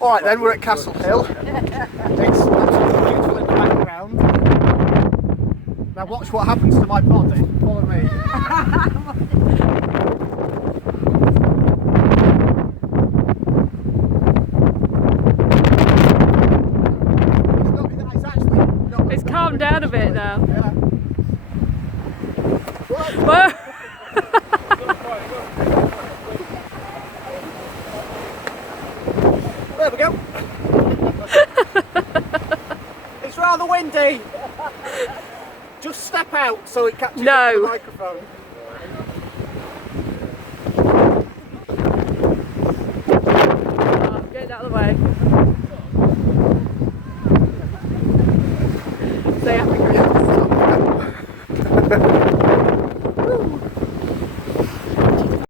Alright then, we're at Castle Hill. It's absolutely beautiful in the background. Now watch what happens to my body. Follow me. It's calmed down a bit now. Yeah. Whoa. There we go. It's rather windy. Just step out so it catches the microphone.